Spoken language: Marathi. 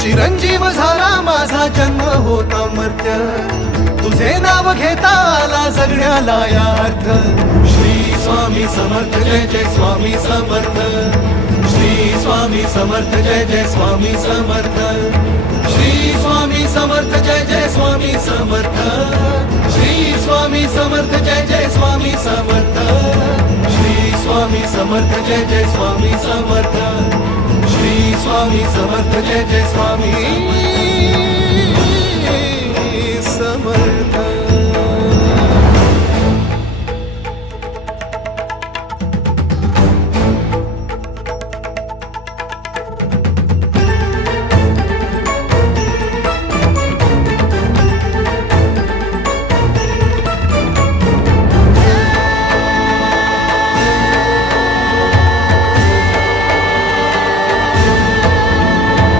चिरंजीव झाला माझा जन्म होता मर्त्य, तुझे नाव घेता आला जगण्याला यार्थ. श्री स्वामी समर्थ जय जय स्वामी समर्थ, श्री स्वामी समर्थ जय जय स्वामी समर्थ, श्री स्वामी समर्थ जय जय स्वामी समर्थ, श्री स्वामी समर्थ जय जय स्वामी समर्थ, श्री स्वामी समर्थ जय जय स्वामी समर्थ, श्री स्वामी समर्थ जय जय स्वामी